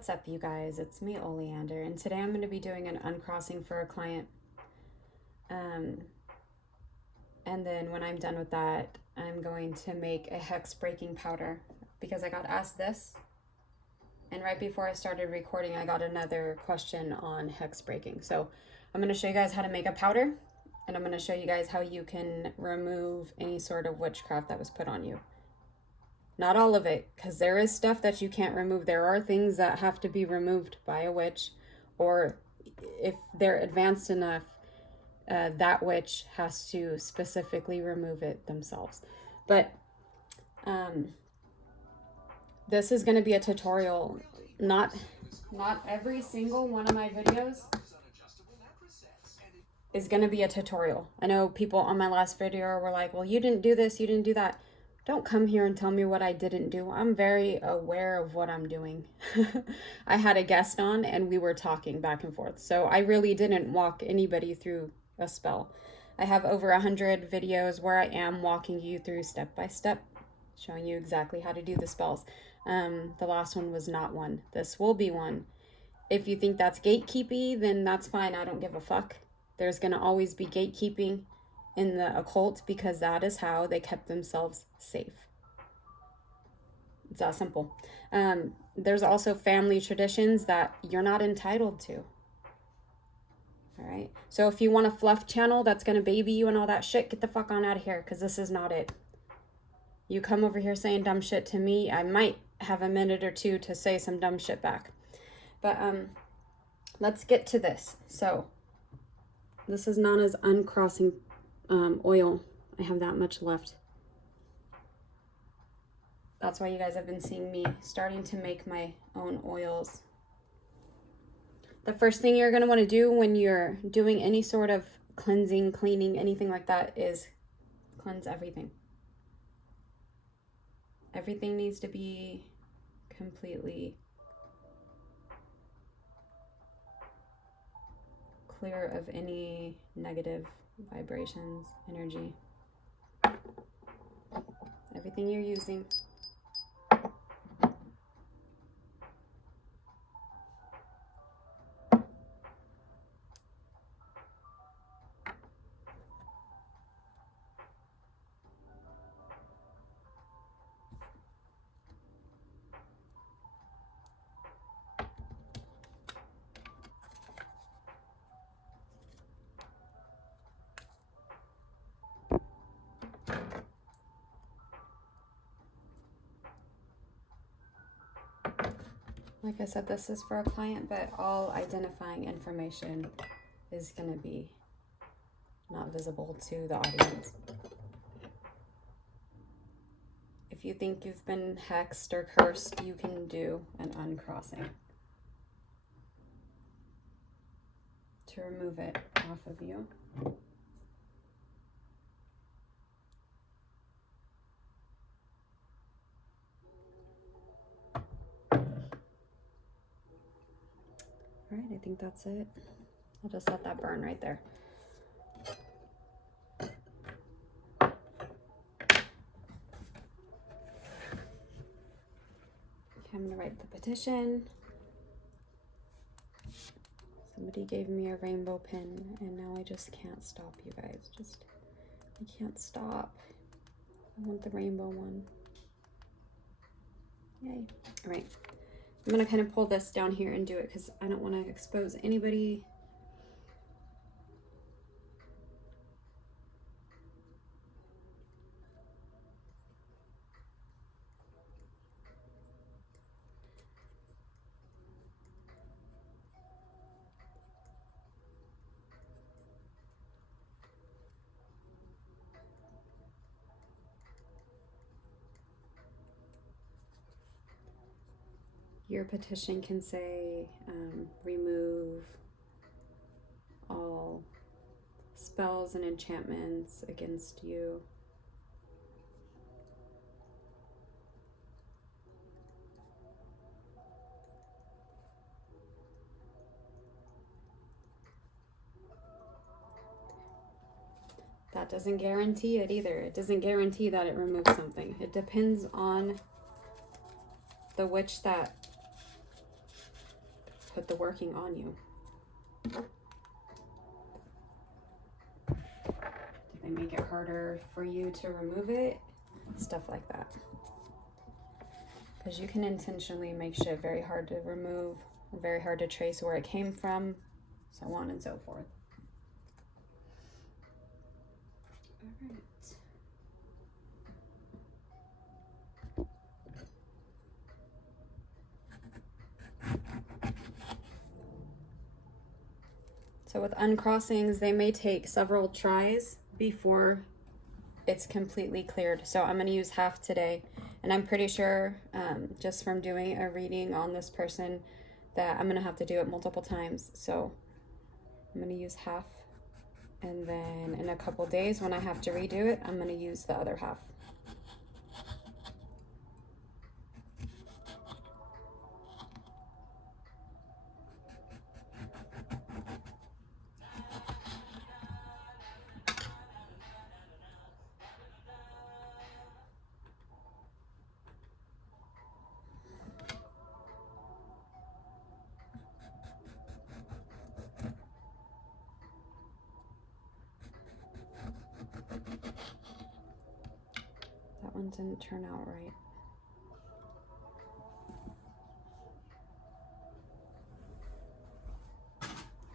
What's up, you guys? It's me, Oleander, and today I'm going to be doing an uncrossing for a client. And then when I'm done with that, I'm going to make a hex breaking powder because I got asked this. And right before I started recording, I got another question on hex breaking. So I'm going to show you guys how to make a powder, and I'm going to show you guys how you can remove any sort of witchcraft that was put on you. Not all of it, because there is stuff that you can't remove. There are things that have to be removed by a witch, or if they're advanced enough, that witch has to specifically remove it themselves. But this is going to be a tutorial. Not every single one of my videos is going to be a tutorial. I know people on my last video were like, well, you didn't do this, you didn't do that. Don't come here and tell me what I didn't do. I'm very aware of what I'm doing. I had a guest on and we were talking back and forth. So I really didn't walk anybody through a spell. I have over 100 videos where I am walking you through step by step, showing you exactly how to do the spells. The last one was not one. This will be one. If you think that's gatekeepy, then that's fine. I don't give a fuck. There's going to always be gatekeeping in the occult because that is how they kept themselves safe. It's that simple. There's also family traditions that you're not entitled to. All right. So if you want a fluff channel that's going to baby you and all that shit, get the fuck on out of here, because this is not it. You come over here saying dumb shit to me, I might have a minute or two to say some dumb shit back. But let's get to this. So this is known as uncrossing oil. I have that much left. That's why you guys have been seeing me starting to make my own oils. The first thing you're going to want to do when you're doing any sort of cleansing, cleaning, anything like that is cleanse everything. Everything needs to be completely clear of any negative vibrations, energy. Everything you're using. Like I said, this is for a client, but all identifying information is going to be not visible to the audience. If you think you've been hexed or cursed, you can do an uncrossing to remove it off of you. All right, I think that's it. I'll just let that burn right there. Okay, I'm gonna write the petition. Somebody gave me a rainbow pin and now I just can't stop, you guys. I can't stop. I want the rainbow one. Yay. All right. I'm going to kind of pull this down here and do it because I don't want to expose anybody. Your petition can say, remove all spells and enchantments against you. That doesn't guarantee it either. It doesn't guarantee that it removes something. It depends on the witch that put the working on you. Did they make it harder for you to remove it? Stuff like that. Because you can intentionally make shit very hard to remove, very hard to trace where it came from, so on and so forth. All right. So with uncrossings, they may take several tries before it's completely cleared. So I'm going to use half today. And I'm pretty sure, just from doing a reading on this person, that I'm going to have to do it multiple times. So I'm going to use half. And then in a couple days, when I have to redo it, I'm going to use the other half. That one didn't turn out right.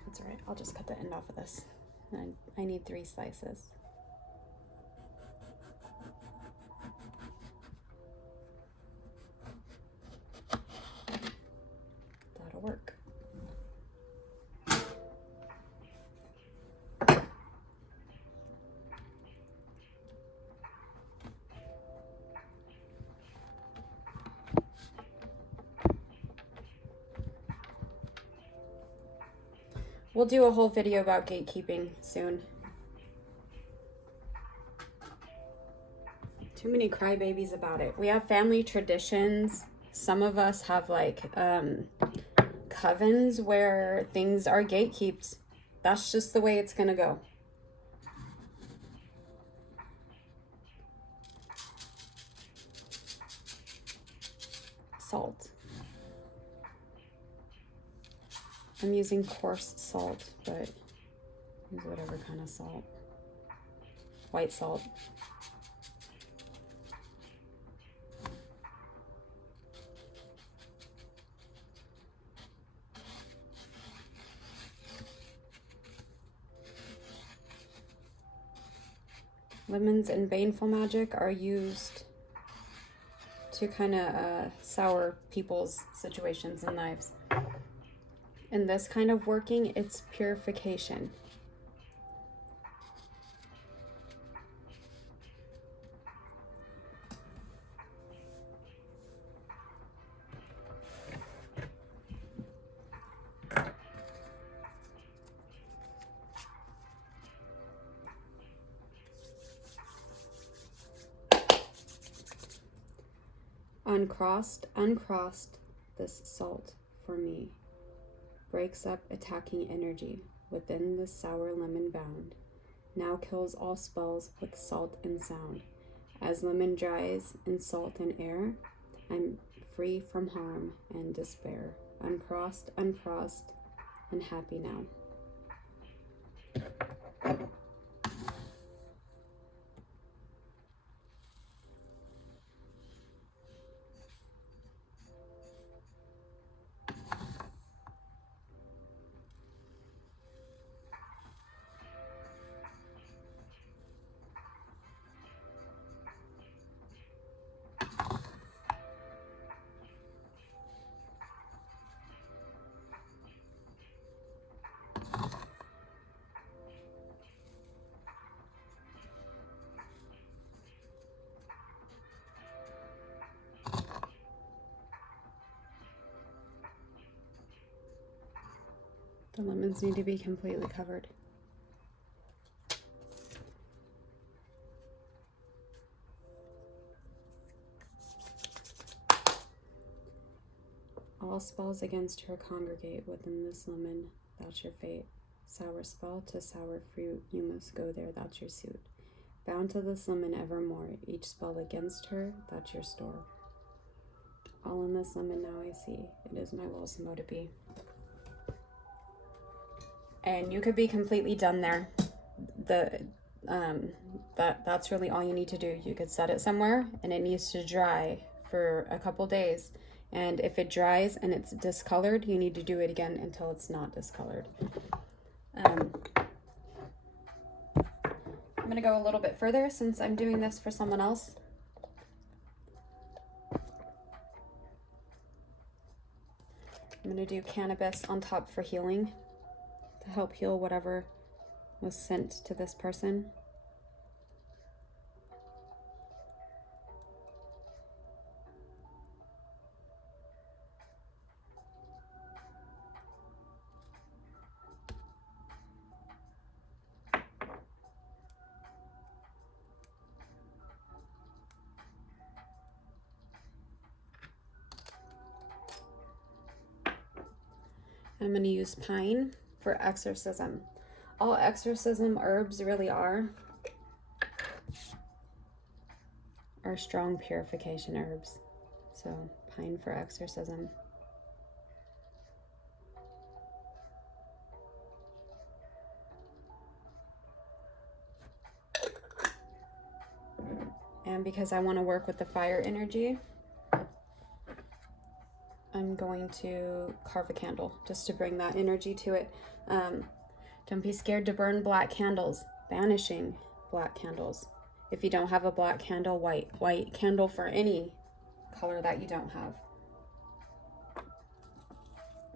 That's all right. I'll just cut the end off of this. I need 3 slices. That'll work. We'll do a whole video about gatekeeping soon. Too many crybabies about it. We have family traditions. Some of us have like covens where things are gatekept. That's just the way it's gonna go. Salt. I'm using coarse salt, but use whatever kind of salt. White salt. Lemons and baneful magic are used to kind of sour people's situations in lives. In this kind of working, it's purification. Uncrossed this salt for me. Breaks up attacking energy within the sour lemon bound. Now kills all spells with salt and sound. As lemon dries in salt and air, I'm free from harm and despair. Uncrossed, and happy now. The lemons need to be completely covered. All spells against her congregate within this lemon, that's your fate. Sour spell to sour fruit, you must go there, that's your suit. Bound to this lemon evermore, each spell against her, that's your store. All in this lemon now I see, it is my will so to be. And you could be completely done there. That's really all you need to do. You could set it somewhere and it needs to dry for a couple days. And if it dries and it's discolored, you need to do it again until it's not discolored. I'm gonna go a little bit further since I'm doing this for someone else. I'm gonna do cannabis on top for healing, to help heal whatever was sent to this person. I'm going to use pine for exorcism. All exorcism herbs really are strong purification herbs. So pine for exorcism. And because I want to work with the fire energy, I'm going to carve a candle just to bring that energy to it. Don't be scared to burn black candles. Banishing black candles. If you don't have a black candle, white candle for any color that you don't have.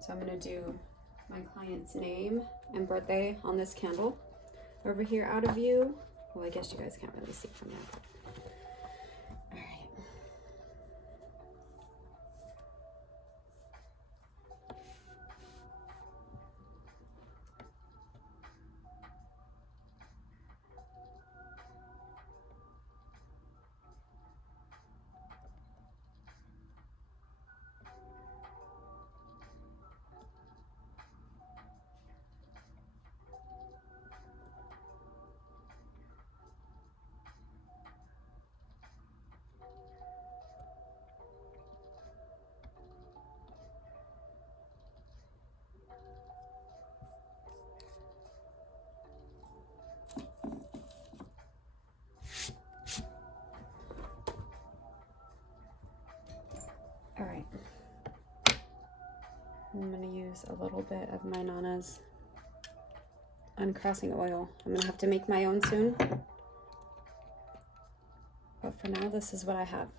So I'm going to do my client's name and birthday on this candle. Over here, out of view. Well, I guess you guys can't really see from there. All right, I'm going to use a little bit of my Nana's Uncrossing oil. I'm going to have to make my own soon. But for now, this is what I have.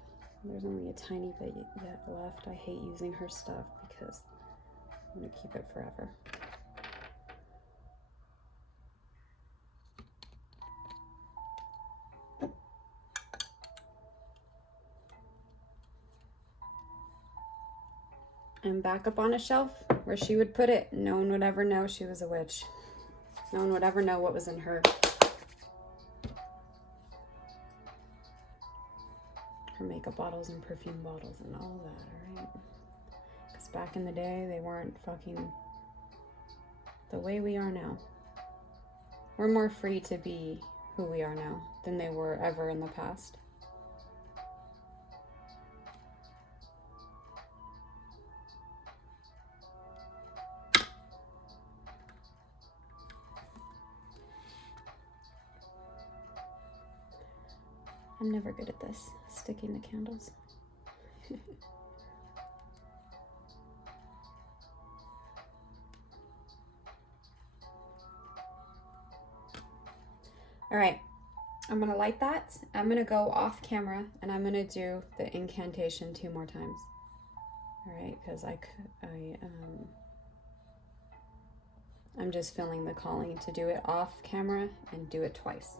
There's only a tiny bit yet left. I hate using her stuff because I'm going to keep it forever. And back up on a shelf where she would put it. No one would ever know she was a witch. No one would ever know what was in her makeup bottles and perfume bottles and all that, all right? Because back in the day, they weren't fucking the way we are now. We're more free to be who we are now than they were ever in the past. I'm never good at this, sticking the candles. All right, I'm gonna light that. I'm gonna go off camera and I'm gonna do the incantation 2 more times. All right, because I'm just feeling the calling to do it off camera and do it twice,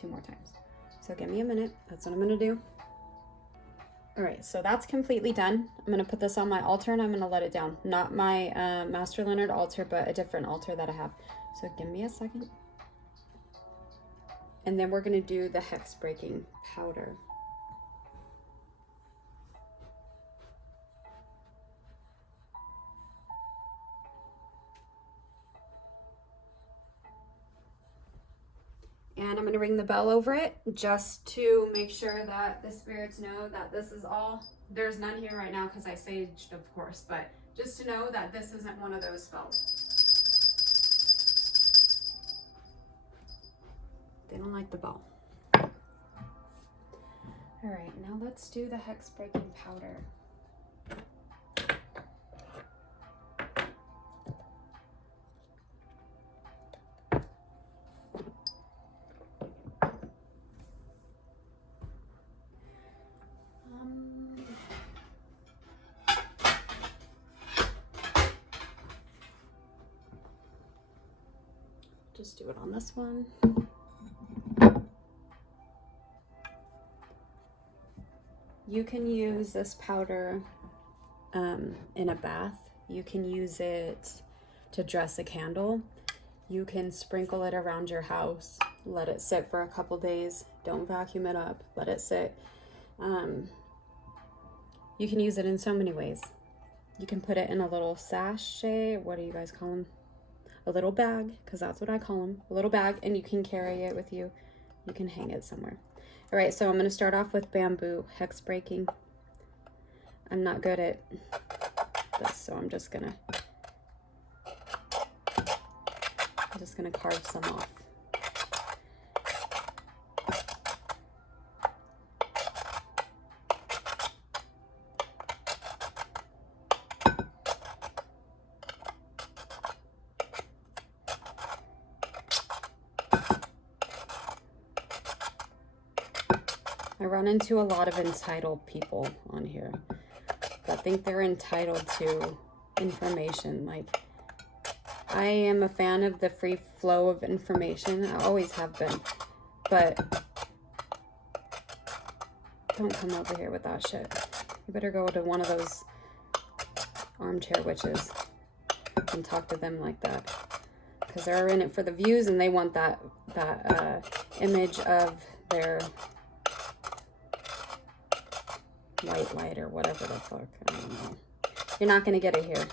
2 more times. So give me a minute. That's what I'm gonna do. All right, so that's completely done. I'm gonna put this on my altar and I'm gonna let it down. Not my Master Leonard altar, but a different altar that I have. So give me a second. And then we're gonna do the hex breaking powder. And I'm going to ring the bell over it just to make sure that the spirits know that this is all. There's none here right now because I saged, of course, but just to know that this isn't one of those spells. They don't like the ball. All right, now let's do the hex breaking powder. Just do it on this one. You can use this powder in a bath. You can use it to dress a candle. You can sprinkle it around your house. Let it sit for a couple days. Don't vacuum it up. Let it sit. You can use it in so many ways. You can put it in a little sachet. What do you guys call them? A little bag, because that's what I call them. A little bag, and you can carry it with you. You can hang it somewhere. All right, so I'm going to start off with bamboo hex breaking. I'm not good at this, so I'm just gonna carve some off. I run into a lot of entitled people on here that think they're entitled to information. Like, I am a fan of the free flow of information. I always have been. But don't come over here with that shit. You better go to one of those armchair witches and talk to them like that. Because they're in it for the views, and they want that image of their white light or whatever the fuck. I don't know. You're not going to get it here.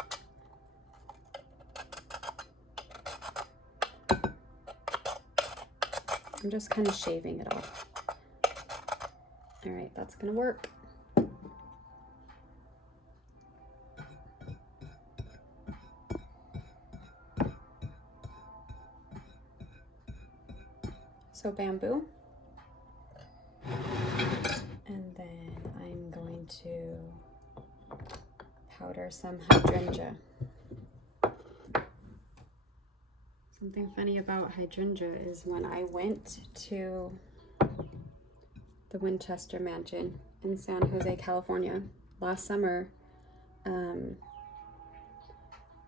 I'm just kind of shaving it off. All right, that's going to work. So bamboo. And then I'm going to powder some hydrangea. Something funny about hydrangea is when I went to the Winchester Mansion in San Jose, California last summer,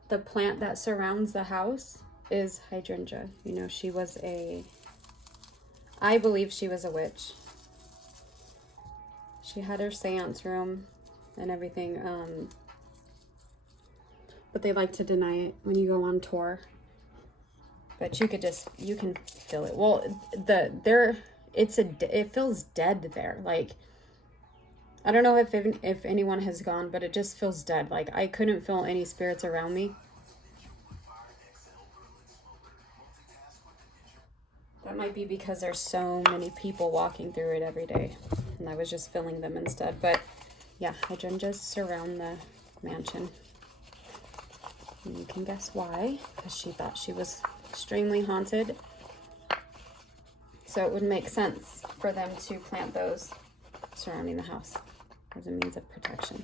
the plant that surrounds the house is hydrangea. You know, she was I believe she was a witch. She had her seance room and everything, but they like to deny it when you go on tour. But you can feel it. Well, it feels dead there. Like, I don't know if anyone has gone, but it just feels dead. Like, I couldn't feel any spirits around me. That might be because there's so many people walking through it every day, and I was just filling them instead. But yeah, hydrangeas surround the mansion. And you can guess why, because she thought she was extremely haunted. So it would make sense for them to plant those surrounding the house as a means of protection.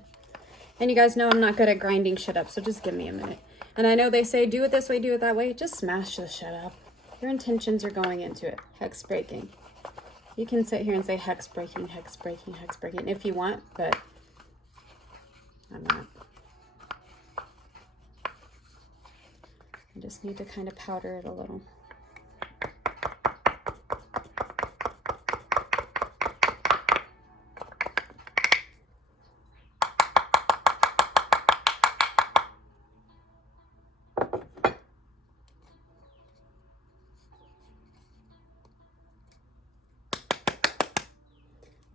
And you guys know I'm not good at grinding shit up, so just give me a minute. And I know they say do it this way, do it that way. Just smash the shit up. Your intentions are going into it. Hex breaking. You can sit here and say hex breaking, hex breaking, hex breaking if you want, but I'm not. I just need to kind of powder it a little.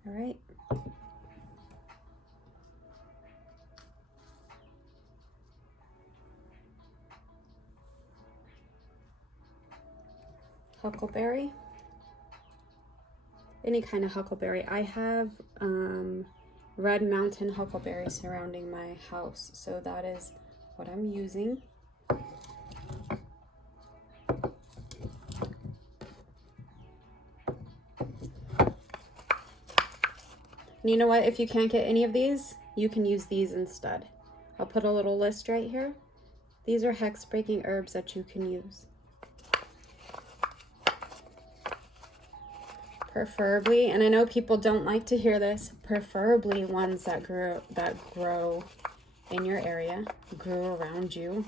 All right. Huckleberry. Any kind of huckleberry. I have red mountain huckleberry surrounding my house, so that is what I'm using. And you know what? If you can't get any of these, you can use these instead. I'll put a little list right here. These are hex-breaking herbs that you can use. Preferably, and I know people don't like to hear this, preferably ones that grow in your area, grew around you.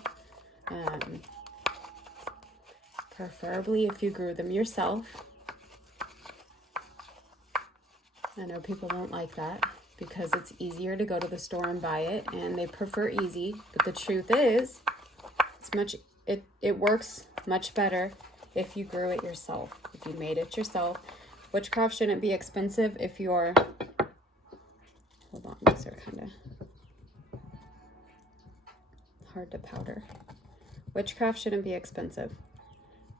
Preferably if you grew them yourself. I know people don't like that because it's easier to go to the store and buy it, and they prefer easy. But the truth is, it works much better if you grew it yourself, if you made it yourself. Witchcraft shouldn't be expensive if you're, hold on, these are kind of hard to powder. Witchcraft shouldn't be expensive.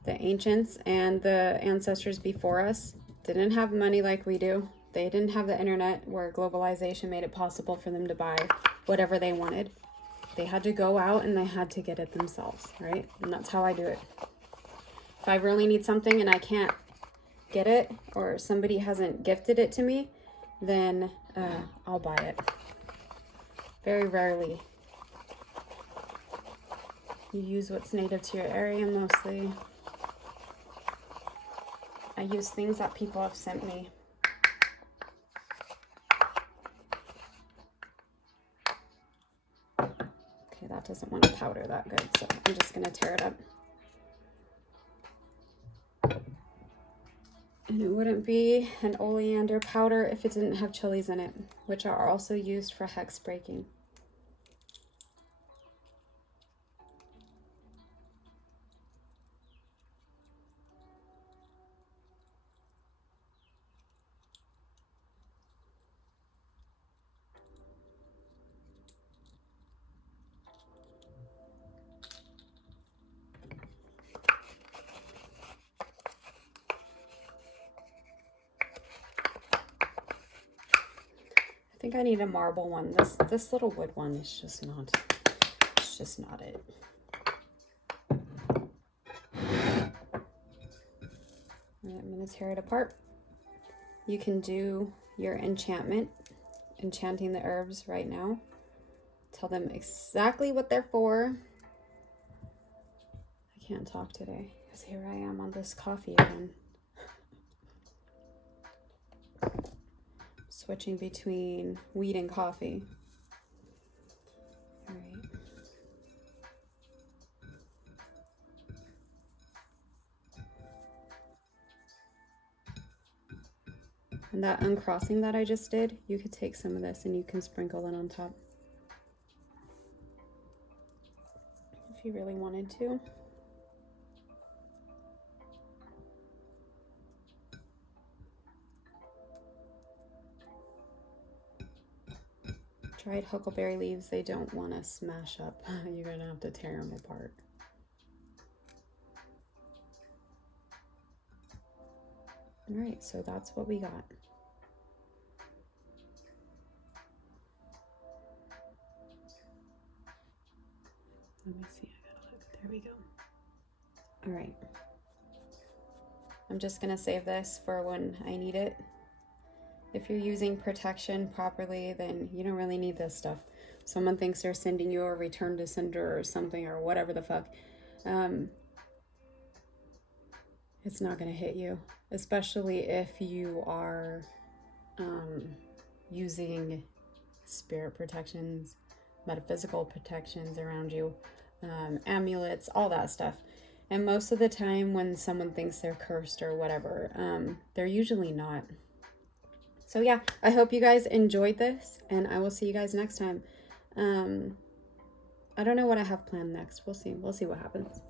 The ancients and the ancestors before us didn't have money like we do. They didn't have the internet where globalization made it possible for them to buy whatever they wanted. They had to go out and they had to get it themselves, right? And that's how I do it. If I really need something and I can't get it, or somebody hasn't gifted it to me, then I'll buy it. Very rarely. You use what's native to your area mostly. I use things that people have sent me. Okay, that doesn't want to powder that good, so I'm just going to tear it up. And it wouldn't be an oleander powder if it didn't have chilies in it, which are also used for hex breaking. I think I need a marble one. This little wood one is just not, it's just not it. All right, I'm gonna tear it apart. You can do your enchantment, enchanting the herbs right now. Tell them exactly what they're for. I can't talk today because here I am on this coffee again. Switching between weed and coffee. All right. And that uncrossing that I just did, you could take some of this and you can sprinkle it on top if you really wanted to. Dried huckleberry leaves, they don't want to smash up. You're going to have to tear them apart. All right, so that's what we got. Let me see, I gotta look. There we go. All right. I'm just gonna save this for when I need it. If you're using protection properly, then you don't really need this stuff. Someone thinks they're sending you a return to sender or something or whatever the fuck. It's not gonna hit you, especially if you are using spirit protections, metaphysical protections around you, amulets, all that stuff. And most of the time when someone thinks they're cursed or whatever, they're usually not. So yeah, I hope you guys enjoyed this, and I will see you guys next time. I don't know what I have planned next. We'll see what happens.